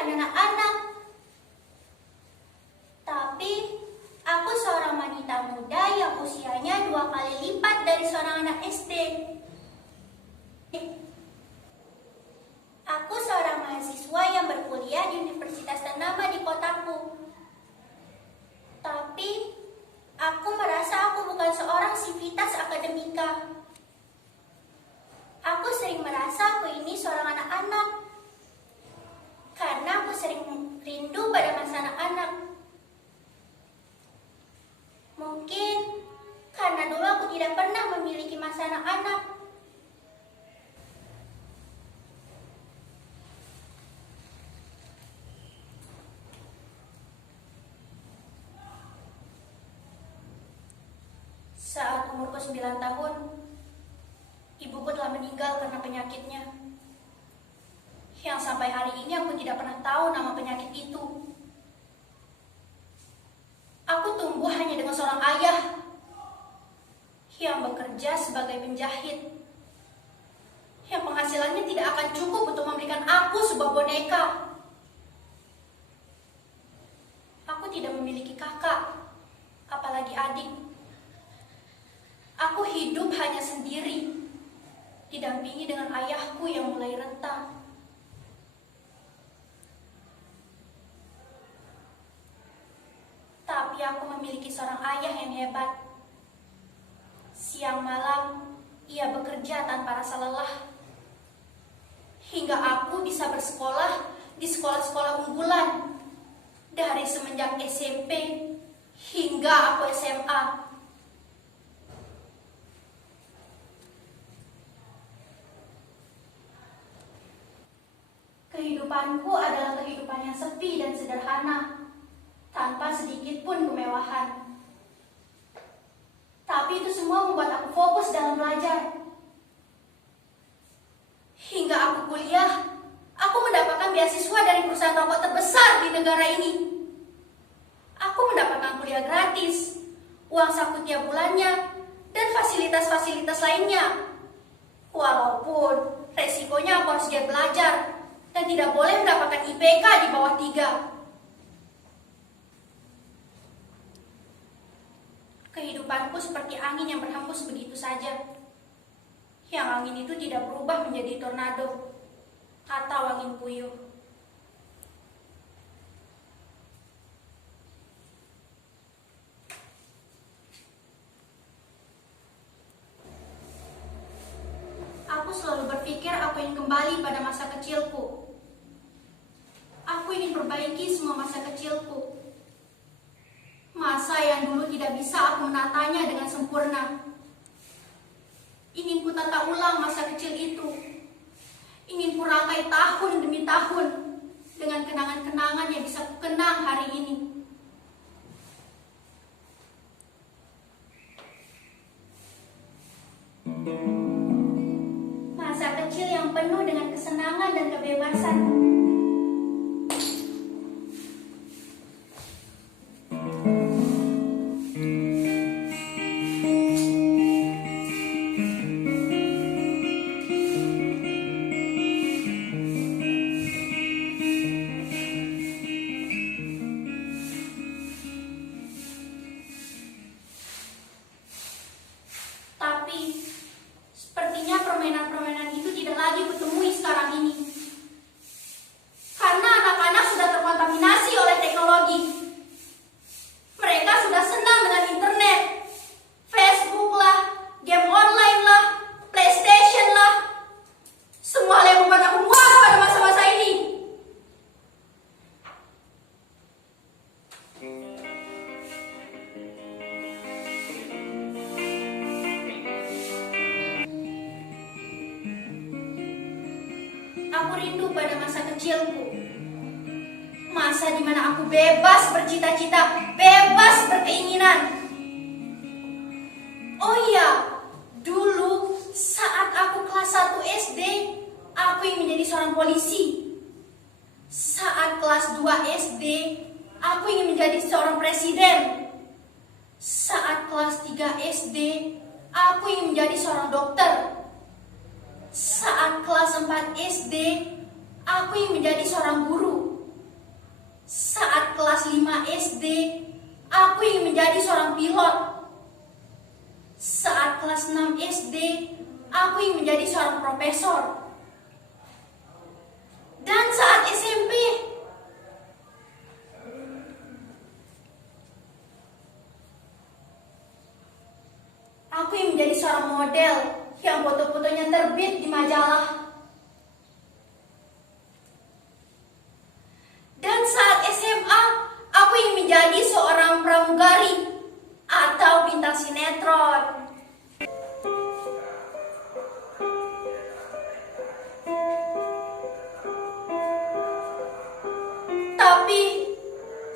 bukan anak-anak. Tapi aku seorang wanita muda yang usianya 2 kali lipat dari seorang anak SD. Aku seorang mahasiswa yang berkuliah di universitas ternama di kotaku. Tapi aku merasa aku bukan seorang sivitas akademika. Aku sering merasa aku ini seorang anak-anak. Karena aku sering rindu pada masa anak-anak. Mungkin karena dulu aku tidak pernah memiliki masa anak-anak. Saat umurku 9 tahun, ibuku telah meninggal karena penyakitnya. Yang sampai hari ini aku tidak pernah tahu nama penyakit itu. Aku tumbuh hanya dengan seorang ayah yang bekerja sebagai penjahit, yang penghasilannya tidak akan cukup untuk memberikan aku sebuah boneka. Aku tidak memiliki kakak, apalagi adik. Aku hidup hanya sendiri, didampingi dengan ayahku yang mulai renta. Tapi aku memiliki seorang ayah yang hebat. Siang malam, ia bekerja tanpa rasa lelah. Hingga aku bisa bersekolah di sekolah-sekolah unggulan. Dari semenjak SMP hingga aku SMA. Kehidupanku adalah kehidupan yang sepi dan sederhana, tanpa sedikit pun kemewahan. Tapi itu semua membuat aku fokus dalam belajar. Hingga aku kuliah, aku mendapatkan beasiswa dari perusahaan rokok terbesar di negara ini. Aku mendapatkan kuliah gratis, uang saku tiap bulannya, dan fasilitas-fasilitas lainnya. Walaupun resikonya aku harus giat belajar dan tidak boleh mendapatkan IPK di bawah 3. Kehidupanku seperti angin yang berhembus begitu saja. Yang angin itu tidak berubah menjadi tornado atau angin puyuh. Aku selalu berpikir aku ingin kembali pada masa kecilku. Aku ingin perbaiki semua masa kecilku. Masa yang dulu tidak bisa aku menatanya dengan sempurna. Ingin ku tata ulang masa kecil itu. Ingin ku rangkai tahun demi tahun dengan kenangan-kenangan yang bisa ku kenang hari ini. Masa kecil yang penuh dengan kesenangan dan kebebasan. Tapi sepertinya permainan-permainan itu tidak lagi kutemui sekarang ini. Karena anak-anak sudah terkontaminasi oleh teknologi. Mereka sudah senang dengan internet, Facebook lah, game online lah, PlayStation lah. Semua hal yang membuat aku muak pada masa-masa ini. Aku rindu pada masa kecilku. Masa di mana aku bebas bercita-cita, bebas berkeinginan. Oh iya, dulu saat aku kelas 1 SD, aku ingin menjadi seorang polisi. Saat kelas 2 SD, aku ingin menjadi seorang presiden. Saat kelas 3 SD, aku ingin menjadi seorang dokter. Saat kelas 4 SD, aku ingin menjadi seorang guru. kelas 5 SD, aku ingin menjadi seorang pilot. Saat kelas 6 SD, aku ingin menjadi seorang profesor. Dan saat SMP, aku ingin menjadi seorang model yang foto-fotonya terbit di majalah. Dan saat SMA, aku ingin menjadi seorang pramugari atau bintang sinetron. Tapi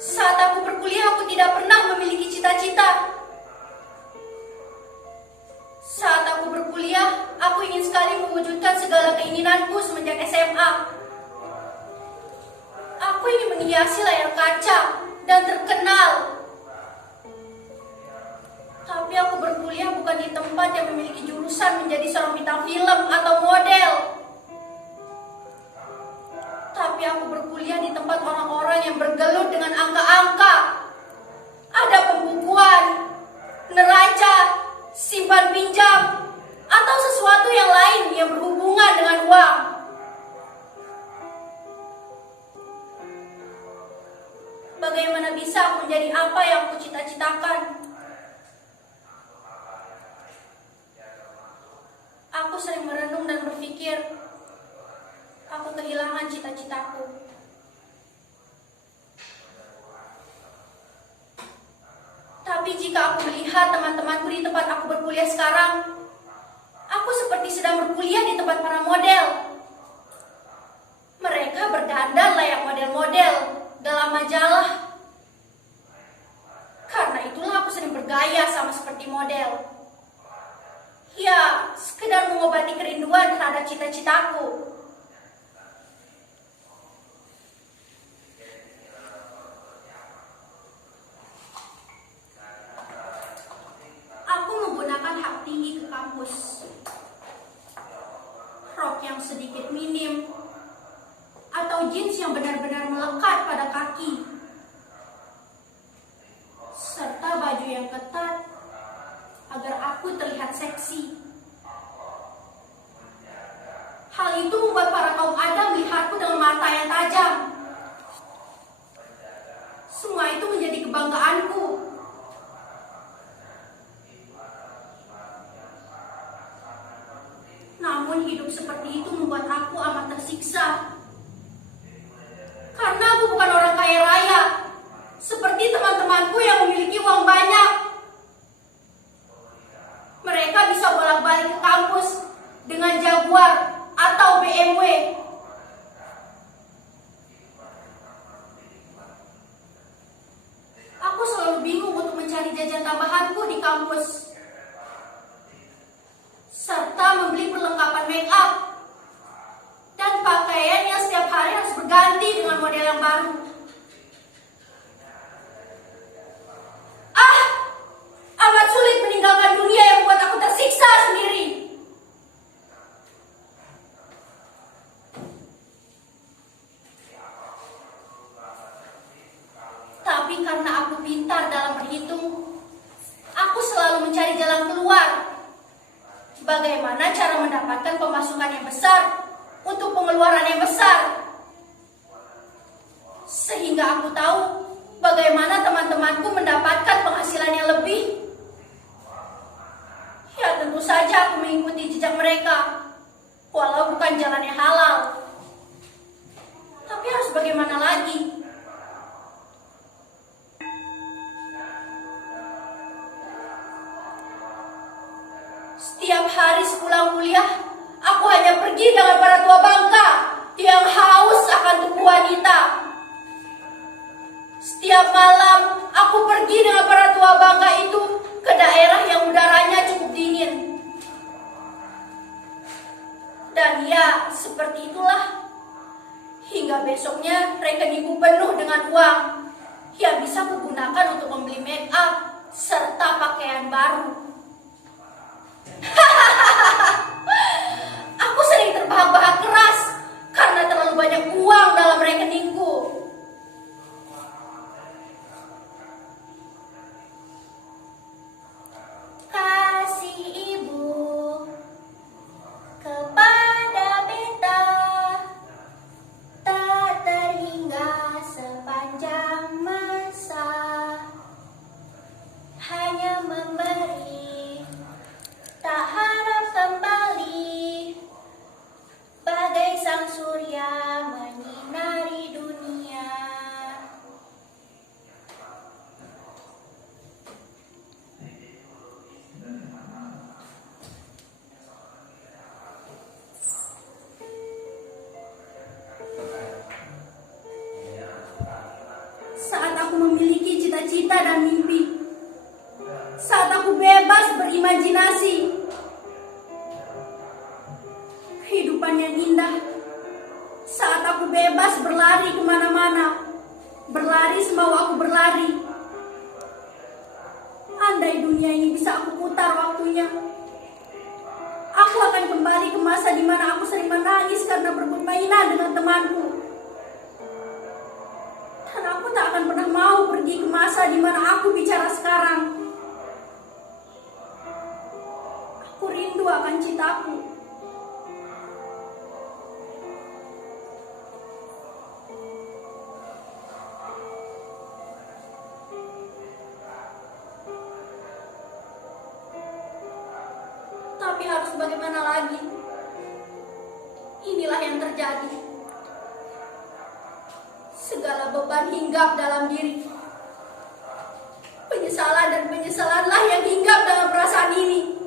saat aku berkuliah, aku tidak pernah memiliki cita-cita. Saat aku berkuliah, aku ingin sekali mewujudkan segala keinginanku semenjak SMA. Aku ingin menghiasi layar kaca dan terkenal. Tapi aku berkuliah bukan di tempat yang memiliki jurusan menjadi seorang bintang film atau model. Tapi aku berkuliah di tempat orang-orang yang bergelut dengan angka-angka. Ada pembukuan, neraca, simpan pinjam, atau sesuatu yang lain yang berhubungan dengan uang. Bagaimana bisa aku menjadi apa yang aku cita-citakan? Aku sering merenung dan berpikir, aku kehilangan cita-citaku. Tapi jika aku melihat teman-temanku di tempat aku berkuliah sekarang, aku seperti sedang berkuliah di tempat para model. Mereka berdandan layak model-model dalam majalah. Karena itulah aku sering bergaya sama seperti model. Ya, sekedar mengobati kerinduan terhadap cita-citaku. Aku menggunakan hak tinggi ke kampus. Rok yang sedikit minim, atau jeans yang benar-benar melekat pada kaki, serta baju yang ketat agar aku terlihat seksi. Hal itu membuat para kaum Adam melihatku dengan mata yang tajam. Semua itu menjadi kebanggaanku. Namun hidup seperti itu membuat aku amat tersiksa. Karena aku bukan orang kaya raya, seperti teman-temanku yang memiliki uang banyak. Mereka bisa bolak-balik ke kampus dengan Jaguar atau BMW. Aku selalu bingung untuk mencari jajan tambahanku di kampus, serta membeli perlengkapan make up dan pakaian yang setiap hari harus berganti dengan model yang baru. Amat sulit meninggalkan dunia yang membuat aku tersiksa sendiri. Tapi karena aku pintar dalam berhitung, aku selalu mencari jalan keluar. Bagaimana cara mendapatkan pemasukan yang besar untuk pengeluaran yang besar. Sehingga aku tahu bagaimana teman-temanku mendapatkan penghasilan yang lebih. Ya tentu saja aku mengikuti jejak mereka, walau bukan jalan yang halal. Tapi harus bagaimana lagi? Setiap hari sepulang kuliah, aku hanya pergi dengan para tua bangka yang haus akan tubuh wanita. Setiap malam, aku pergi dengan para tua bangka itu ke daerah yang udaranya cukup dingin. Dan ya, seperti itulah. Hingga besoknya, rekeningku penuh dengan uang yang bisa kugunakan untuk membeli make up serta pakaian baru. Aku sering terbahak-bahak keras karena terlalu banyak uang dalam rekeningku. aku memiliki cita-cita dan mimpi. Saat aku bebas berimajinasi. Kehidupan yang indah. Saat aku bebas berlari kemana-mana. Berlari semau aku berlari. Andai dunia ini bisa aku putar waktunya, aku akan kembali ke masa di mana aku sering menangis karena bermain dengan temanku. Dan aku tak akan pernah mau pergi ke masa di mana aku bicara sekarang. Aku rindu akan cintaku. Tapi harus bagaimana lagi? Inilah yang terjadi. Segala beban hinggap dalam diri. Penyesalan dan penyesalanlah yang hinggap dalam perasaan ini.